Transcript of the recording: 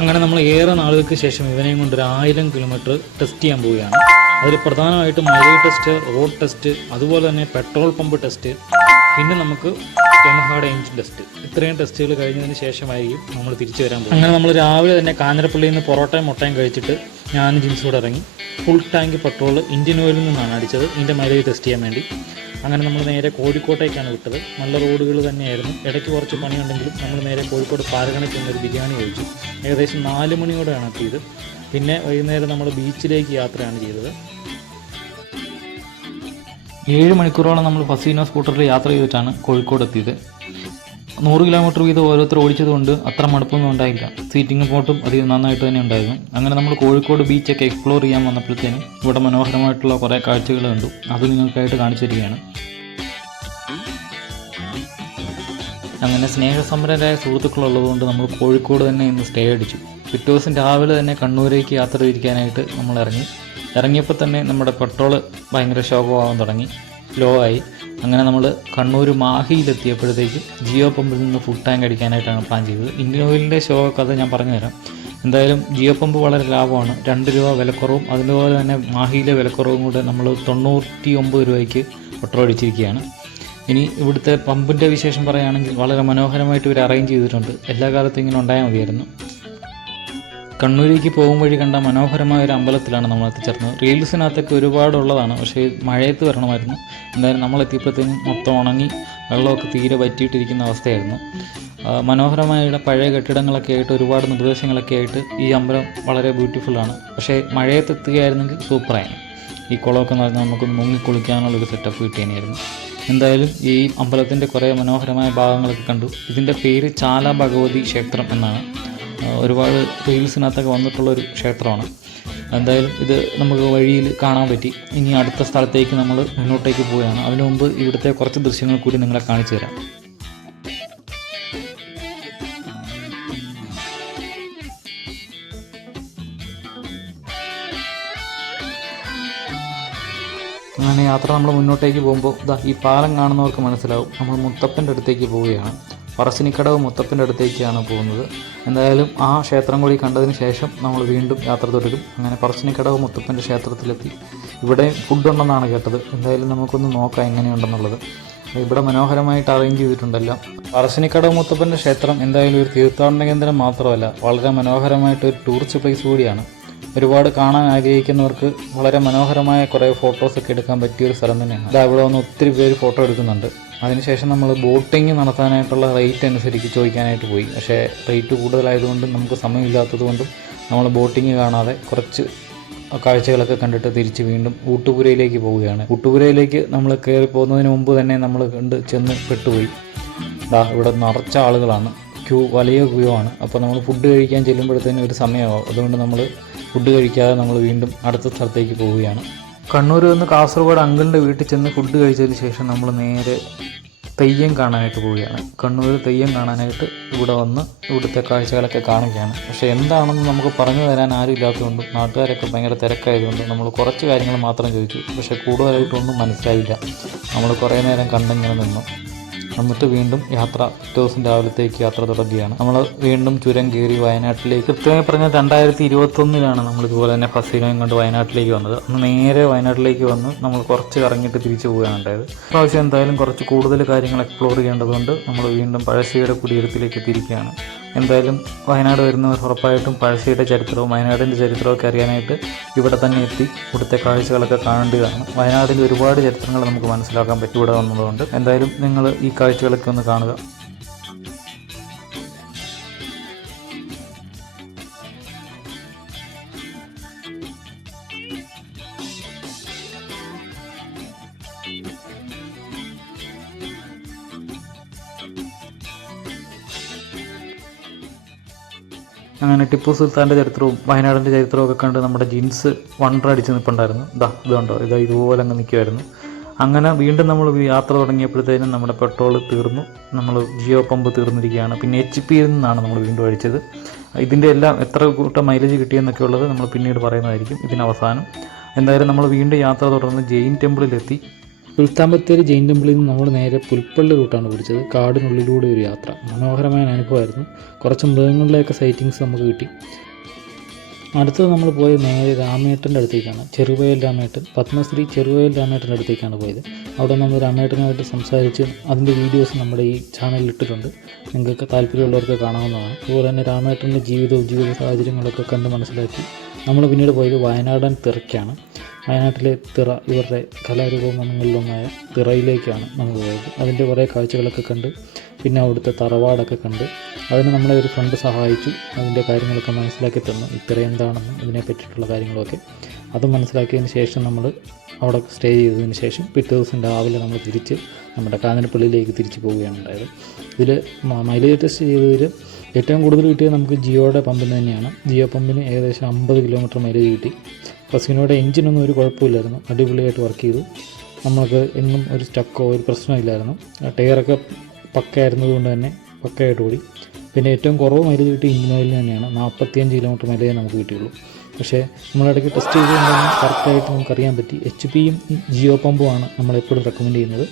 അങ്ങനെ നമ്മൾ ഏറെ നാളുകൾക്ക് ശേഷം ഇവനെയും കൊണ്ട് ഒരു 1000 കിലോമീറ്റർ ടെസ്റ്റ് ചെയ്യാൻ പോവുകയാണ്. അതിൽ പ്രധാനമായിട്ടും മൈലേജ് ടെസ്റ്റ്, റോഡ് ടെസ്റ്റ്, അതുപോലെ തന്നെ പെട്രോൾ പമ്പ് ടെസ്റ്റ്, പിന്നെ നമുക്ക് യമഹയുടെ എഞ്ചിൻ ടെസ്റ്റ്. ഇത്രയും ടെസ്റ്റുകൾ കഴിഞ്ഞതിന് ശേഷമായിരിക്കും നമ്മൾ തിരിച്ചു വരാൻ പോകും. അങ്ങനെ നമ്മൾ രാവിലെ തന്നെ കാഞ്ഞിരപ്പള്ളിയിൽ നിന്ന് പൊറോട്ടയും മുട്ടയും കഴിച്ചിട്ട് ഞാനും ജിൻസൂടെ ഇറങ്ങി. ഫുൾ ടാങ്ക് പെട്രോൾ ഇന്ത്യൻ ഓയിലിൽ നിന്നാണ് അടിച്ചത് ഇതിൻ്റെ മൈലേജ് ടെസ്റ്റ് ചെയ്യാൻ വേണ്ടി. അങ്ങനെ നമ്മൾ നേരെ കോഴിക്കോട്ടേക്കാണ് വിട്ടത്. നല്ല റോഡുകൾ തന്നെയായിരുന്നു. ഇടയ്ക്ക് കുറച്ച് പണിയുണ്ടെങ്കിലും നമ്മൾ നേരെ കോഴിക്കോട് പാരഗണയ്ക്ക് വന്നൊരു ബിരിയാണി കഴിച്ചു. ഏകദേശം 4 മണിയോടെയാണ് എത്തിയത്. പിന്നെ വൈകുന്നേരം നമ്മൾ ബീച്ചിലേക്ക് യാത്രയാണ് ചെയ്തത്. 7 മണിക്കൂറോളം നമ്മൾ ഫസീനോ സ്കൂട്ടറിൽ യാത്ര ചെയ്തിട്ടാണ് കോഴിക്കോട് എത്തിയത്. 100 കിലോമീറ്റർ വീതം ഓരോരുത്തർ ഓടിച്ചതുകൊണ്ട് അത്ര മടുപ്പൊന്നും ഉണ്ടായില്ല. സീറ്റിംഗ് പോട്ടും അധികം നന്നായിട്ട് തന്നെ ഉണ്ടായിരുന്നു. അങ്ങനെ നമ്മൾ കോഴിക്കോട് ബീച്ചൊക്കെ എക്സ്പ്ലോർ ചെയ്യാൻ വന്നപ്പോഴത്തേനും ഇവിടെ മനോഹരമായിട്ടുള്ള കുറേ കാഴ്ചകൾ കണ്ടു. അത് നിങ്ങൾക്കായിട്ട് കാണിച്ചു തരികയാണ്. അങ്ങനെ സ്നേഹസമ്പന്നരായ സുഹൃത്തുക്കളുള്ളതുകൊണ്ട് നമ്മൾ കോഴിക്കോട് തന്നെ ഇന്ന് സ്റ്റേ അടിച്ചു. പിറ്റേ ദിവസം രാവിലെ തന്നെ കണ്ണൂരേക്ക് യാത്ര തിരിക്കാനായിട്ട് നമ്മൾ ഇറങ്ങിയപ്പോൾ തന്നെ നമ്മുടെ പെട്രോൾ ഭയങ്കര ശോകമാകാൻ തുടങ്ങി, ലോ ആയി. അങ്ങനെ നമ്മൾ കണ്ണൂർ മാഹിയിലെത്തിയപ്പോഴത്തേക്ക് ജിയോ പമ്പിൽ നിന്ന് ഫുൾ ടാങ്ക് അടിക്കാനായിട്ടാണ് പ്ലാൻ ചെയ്തത്. ഇന്ത്യൻ ഓയിലിൻ്റെ ഷോ കഥ ഞാൻ പറഞ്ഞുതരാം. എന്തായാലും ജിയോ പമ്പ് വളരെ ലാഭമാണ്. 2 രൂപ വിലക്കുറവും അതുപോലെ തന്നെ മാഹിയിലെ വിലക്കുറവും കൂടെ നമ്മൾ 99 രൂപയ്ക്ക് പെട്രോൾ അടിച്ചിരിക്കുകയാണ്. ഇനി ഇവിടുത്തെ പമ്പിൻ്റെ വിശേഷം പറയുകയാണെങ്കിൽ വളരെ മനോഹരമായിട്ട് ഇവർ അറേഞ്ച് ചെയ്തിട്ടുണ്ട്. എല്ലാ കാലത്തും ഇങ്ങനെ ഉണ്ടായാൽ മതിയായിരുന്നു. കണ്ണൂരേക്ക് പോകും വഴി കണ്ട മനോഹരമായ ഒരു അമ്പലത്തിലാണ് നമ്മൾ എത്തിച്ചേർന്നത്. റീൽസിനകത്തൊക്കെ ഒരുപാടുള്ളതാണ്, പക്ഷേ മഴയത്ത് വരണമായിരുന്നു. എന്തായാലും നമ്മളെത്തിയപ്പോഴത്തേനും മൊത്തം ഉണങ്ങി വെള്ളമൊക്കെ തീരെ വറ്റിയിട്ടിരിക്കുന്ന അവസ്ഥയായിരുന്നു. മനോഹരമായ പഴയ കെട്ടിടങ്ങളൊക്കെ ആയിട്ട് ഒരുപാട് നിർദ്ദേശങ്ങളൊക്കെ ആയിട്ട് ഈ അമ്പലം വളരെ ബ്യൂട്ടിഫുള്ളാണ്. പക്ഷേ മഴയത്ത് എത്തുകയായിരുന്നെങ്കിൽ സൂപ്പറായിരുന്നു. ഈ കുളമൊക്കെ നടന്ന് നമുക്ക് മുങ്ങിക്കുളിക്കാനുള്ളൊരു സെറ്റപ്പ് കിട്ടിയതായിരുന്നു. എന്തായാലും ഈ അമ്പലത്തിൻ്റെ കുറേ മനോഹരമായ ഭാഗങ്ങളൊക്കെ കണ്ടു. ഇതിൻ്റെ പേര് ചാല ഭഗവതി ക്ഷേത്രം എന്നാണ്. ഒരുപാട് റീൽസിനകത്തൊക്കെ വന്നിട്ടുള്ളൊരു ക്ഷേത്രമാണ്. എന്തായാലും ഇത് നമുക്ക് വഴിയിൽ കാണാൻ പറ്റി. ഇനി അടുത്ത സ്ഥലത്തേക്ക് നമ്മൾ മുന്നോട്ടേക്ക് പോവുകയാണ്. അതിനു മുമ്പ് ഇവിടുത്തെ കുറച്ച് ദൃശ്യങ്ങൾ കൂടി നിങ്ങളെ കാണിച്ചു തരാം. അങ്ങനെ യാത്ര നമ്മൾ മുന്നോട്ടേക്ക് പോകുമ്പോൾ ഈ പാലം കാണുന്നവർക്ക് മനസ്സിലാവും നമ്മൾ മുത്തപ്പൻ്റെ അടുത്തേക്ക് പോവുകയാണ്. പറശ്ശിനിക്കടവ് മുത്തപ്പൻ്റെ അടുത്തേക്കാണ് പോകുന്നത്. എന്തായാലും ആ ക്ഷേത്രം കൂടി കണ്ടതിന് ശേഷം നമ്മൾ വീണ്ടും യാത്ര തുടരും. അങ്ങനെ പറശ്ശിനിക്കടവ് മുത്തപ്പൻ്റെ ക്ഷേത്രത്തിലെത്തി. ഇവിടെ ഫുഡ് ഉണ്ടെന്നാണ് കേട്ടത്. എന്തായാലും നമുക്കൊന്ന് നോക്കാം എങ്ങനെയുണ്ടെന്നുള്ളത്. ഇവിടെ മനോഹരമായിട്ട് അറേഞ്ച് ചെയ്തിട്ടുണ്ടല്ലോ. പറശ്ശിനിക്കടവ് മുത്തപ്പൻ്റെ ക്ഷേത്രം എന്തായാലും ഒരു തീർത്ഥാടന കേന്ദ്രം മാത്രമല്ല, വളരെ മനോഹരമായിട്ടൊരു ടൂറിസ്റ്റ് പ്ലേസ് കൂടിയാണ്. ഒരുപാട് കാണാൻ ആഗ്രഹിക്കുന്നവർക്ക് വളരെ മനോഹരമായ കുറേ ഫോട്ടോസൊക്കെ എടുക്കാൻ പറ്റിയൊരു സ്ഥലം തന്നെയാണ്. അവിടെ വന്ന് ഒത്തിരി പേര് ഫോട്ടോ എടുക്കുന്നുണ്ട്. അതിനുശേഷം നമ്മൾ ബോട്ടിങ് നടത്താനായിട്ടുള്ള റേറ്റ് അനുസരിച്ച് ചോദിക്കാനായിട്ട് പോയി. പക്ഷേ റേറ്റ് കൂടുതലായതുകൊണ്ടും നമുക്ക് സമയമില്ലാത്തതുകൊണ്ടും നമ്മൾ ബോട്ടിങ് കാണാതെ കുറച്ച് കാഴ്ചകളൊക്കെ കണ്ടിട്ട് തിരിച്ച് വീണ്ടും ഊട്ടുപുരയിലേക്ക് പോവുകയാണ്. ഊട്ടുപുരയിലേക്ക് നമ്മൾ കയറി പോകുന്നതിന് മുമ്പ് തന്നെ നമ്മൾ ചെന്ന് പെട്ടുപോയി. ഇവിടെ നിറച്ച ആളുകളാണ്. വലിയ ക്യൂ ആണ്. അപ്പോൾ നമ്മൾ ഫുഡ് കഴിക്കാൻ ചെല്ലുമ്പോഴത്തേനും ഒരു സമയമാവും. അതുകൊണ്ട് നമ്മൾ ഫുഡ് കഴിക്കാതെ നമ്മൾ വീണ്ടും അടുത്ത സ്ഥലത്തേക്ക് പോവുകയാണ്. കണ്ണൂർ നിന്ന് കാസർഗോഡ് അങ്കിളിൻ്റെ വീട്ടിൽ ചെന്ന് ഫുഡ് കഴിച്ചതിന് ശേഷം നമ്മൾ നേരെ തെയ്യം കാണാനായിട്ട് പോവുകയാണ്. കണ്ണൂർ തെയ്യം കാണാനായിട്ട് ഇവിടെ വന്ന് ഇവിടുത്തെ കാഴ്ചകളൊക്കെ കാണുകയാണ്. പക്ഷേ എന്താണെന്ന് നമുക്ക് പറഞ്ഞു തരാൻ ആരും ഇല്ലാത്തതുകൊണ്ടും നാട്ടുകാരൊക്കെ ഭയങ്കര തിരക്കായതുകൊണ്ടും നമ്മൾ കുറച്ച് കാര്യങ്ങൾ മാത്രം ചോദിച്ചു. പക്ഷേ കൂടുതലായിട്ടൊന്നും മനസ്സിലായില്ല. നമ്മൾ കുറേ നേരം കണ്ടിങ്ങനെ നിന്നു. എന്നിട്ട് വീണ്ടും യാത്ര പിറ്റേ ദിവസം രാവിലത്തേക്ക് യാത്ര തുടരുകയാണ്. നമ്മൾ വീണ്ടും ചുരം കയറി വയനാട്ടിലേക്ക്. കൃത്യമായി പറഞ്ഞാൽ 2021 നമ്മൾ ഇതുപോലെ തന്നെ ഫസീനയും കൊണ്ട് വയനാട്ടിലേക്ക് വന്നത്. അന്ന് നേരെ വയനാട്ടിലേക്ക് വന്ന് നമ്മൾ കുറച്ച് കറങ്ങിയിട്ട് തിരിച്ചു പോവുകയാണ് ഉണ്ടായത്. പ്രാവശ്യം എന്തായാലും കുറച്ച് കൂടുതൽ കാര്യങ്ങൾ എക്സ്പ്ലോർ ചെയ്യേണ്ടതുകൊണ്ട് നമ്മൾ വീണ്ടും പഴശ്ശിയുടെ കുടിയിരുത്തിലേക്ക് എത്തിയിരിക്കുകയാണ്. എന്തായാലും വയനാട് വരുന്നവർ ഉറപ്പായിട്ടും പഴശ്ശിയുടെ ചരിത്രവും വയനാടിൻ്റെ ചരിത്രമൊക്കെ അറിയാനായിട്ട് ഇവിടെ തന്നെ എത്തി ഇവിടുത്തെ കാഴ്ചകളൊക്കെ കാണേണ്ടതാണ്. വയനാടിൻ്റെ ഒരുപാട് ചരിത്രങ്ങൾ നമുക്ക് മനസ്സിലാക്കാൻ പറ്റും ഇവിടെ വന്നതുകൊണ്ട്. എന്തായാലും നിങ്ങൾ ഈ കാഴ്ചകളൊക്കെ ഒന്ന് കാണുക. അങ്ങനെ ടിപ്പു സുൽത്താൻ്റെ ചരിത്രവും വയനാടിൻ്റെ ചരിത്രവും ഒക്കെ കണ്ട് നമ്മുടെ ജീൻസ് വണ്ടർ അടിച്ച് നിൽപ്പുണ്ടായിരുന്നു. ഇതുണ്ടോ, ഇതുപോലെ അങ്ങ് നിൽക്കുമായിരുന്നു. അങ്ങനെ വീണ്ടും നമ്മൾ യാത്ര തുടങ്ങിയപ്പോഴത്തേനും നമ്മുടെ പെട്രോൾ തീർന്നു. നമ്മൾ ജിയോ പമ്പ് തീർന്നിരിക്കുകയാണ്. പിന്നെ HP-യിൽ നിന്നാണ് നമ്മൾ വീണ്ടും അടിച്ചത്. ഇതിൻ്റെ എല്ലാം എത്ര കൂട്ടം മൈലേജ് കിട്ടിയെന്നൊക്കെ ഉള്ളത് നമ്മൾ പിന്നീട് പറയുന്നതായിരിക്കും ഇതിനവസാനം. എന്തായാലും നമ്മൾ വീണ്ടും യാത്ര തുടർന്ന് ജെയിൻ ടെമ്പിളിലെത്തി. സുൽത്താൻ ബത്തേരി ജെയിൻ ടെമ്പിളിൽ നിന്ന് നമ്മൾ നേരെ പുൽപ്പള്ളി റൂട്ടാണ് പിടിച്ചത്. കാടിനുള്ളിലൂടെ ഒരു യാത്ര, മനോഹരമായ അനുഭവമായിരുന്നു. കുറച്ച് മൃഗങ്ങളുടെയൊക്കെ സൈറ്റിങ്സ് നമുക്ക് കിട്ടി. അടുത്തത് നമ്മൾ പോയത് നേരെ രാമേട്ടൻ്റെ അടുത്തേക്കാണ്. ചെറുവയൽ രാമേട്ടൻ, പത്മശ്രീ ചെറുവയൽ രാമേട്ടൻ്റെ അടുത്തേക്കാണ് പോയത്. അവിടെ നമ്മൾ രാമേട്ടനുമായിട്ട് സംസാരിച്ച് അതിൻ്റെ വീഡിയോസ് നമ്മുടെ ഈ ചാനലിൽ ഇട്ടിട്ടുണ്ട്. നിങ്ങൾക്ക് താല്പര്യമുള്ളവർക്ക് കാണാവുന്നതാണ്. അതുപോലെ തന്നെ രാമേട്ടൻ്റെ ജീവിത സാഹചര്യങ്ങളൊക്കെ കണ്ട് മനസ്സിലാക്കി നമ്മൾ പിന്നീട് പോയത് വയനാടൻ തിറയ്ക്കാണ്. വയനാട്ടിലെ തിറ, ഇവരുടെ കലാരൂപങ്ങളിലൊന്നായ തിറയിലേക്കാണ് നമ്മൾ പോയത്. അതിൻ്റെ കുറേ കാഴ്ചകളൊക്കെ കണ്ട് പിന്നെ അവിടുത്തെ തറവാടൊക്കെ കണ്ട് അതിന് നമ്മളെ ഒരു ഫ്രണ്ട് സഹായിച്ചു. അതിൻ്റെ കാര്യങ്ങളൊക്കെ മനസ്സിലാക്കി തന്നു, ഇത്ര എന്താണെന്നും ഇതിനെ പറ്റിയിട്ടുള്ള കാര്യങ്ങളൊക്കെ. അത് മനസ്സിലാക്കിയതിന് ശേഷം നമ്മൾ അവിടെ സ്റ്റേ ചെയ്തതിന് ശേഷം പിറ്റേ ദിവസം രാവിലെ നമ്മൾ തിരിച്ച് നമ്മുടെ കാഞ്ഞിരപ്പള്ളിയിലേക്ക് തിരിച്ച് പോവുകയാണ് ഉണ്ടായത്. ഇതിൽ മൈലേജ് ടെസ്റ്റ് ചെയ്തതിൽ ഏറ്റവും കൂടുതൽ കിട്ടിയത് നമുക്ക് ജിയോയുടെ പമ്പിന് തന്നെയാണ്. ജിയോ പമ്പിന് ഏകദേശം 50 കിലോമീറ്റർ മൈലേജ് കിട്ടി. റെസ്കിനോയുടെ എഞ്ചിനൊന്നും ഒരു കുഴപ്പമില്ലായിരുന്നു, അടിപൊളിയായിട്ട് വർക്ക് ചെയ്തു. നമുക്ക് എങ്ങും ഒരു സ്റ്റക്കോ ഒരു പ്രശ്നമില്ലായിരുന്നു. ടയറൊക്കെ പക്കയായിരുന്നതുകൊണ്ട് തന്നെ പക്കയായിട്ട് ഓടി. പിന്നെ ഏറ്റവും കുറവ് മൈലേജ് കിട്ടി ഇന്ത്യൻ ഓയിലിന് തന്നെയാണ്. 45 കിലോമീറ്റർ മൈലേജ് നമുക്ക് കിട്ടിയുള്ളൂ. പക്ഷേ നമ്മളിടയ്ക്ക് ടെസ്റ്റ് ചെയ്തുകൊണ്ടാണ് കറക്റ്റായിട്ട് നമുക്കറിയാൻ പറ്റി. HP യും ജിയോ പമ്പുമാണ് നമ്മളെപ്പോഴും റെക്കമെൻഡ് ചെയ്യുന്നത്.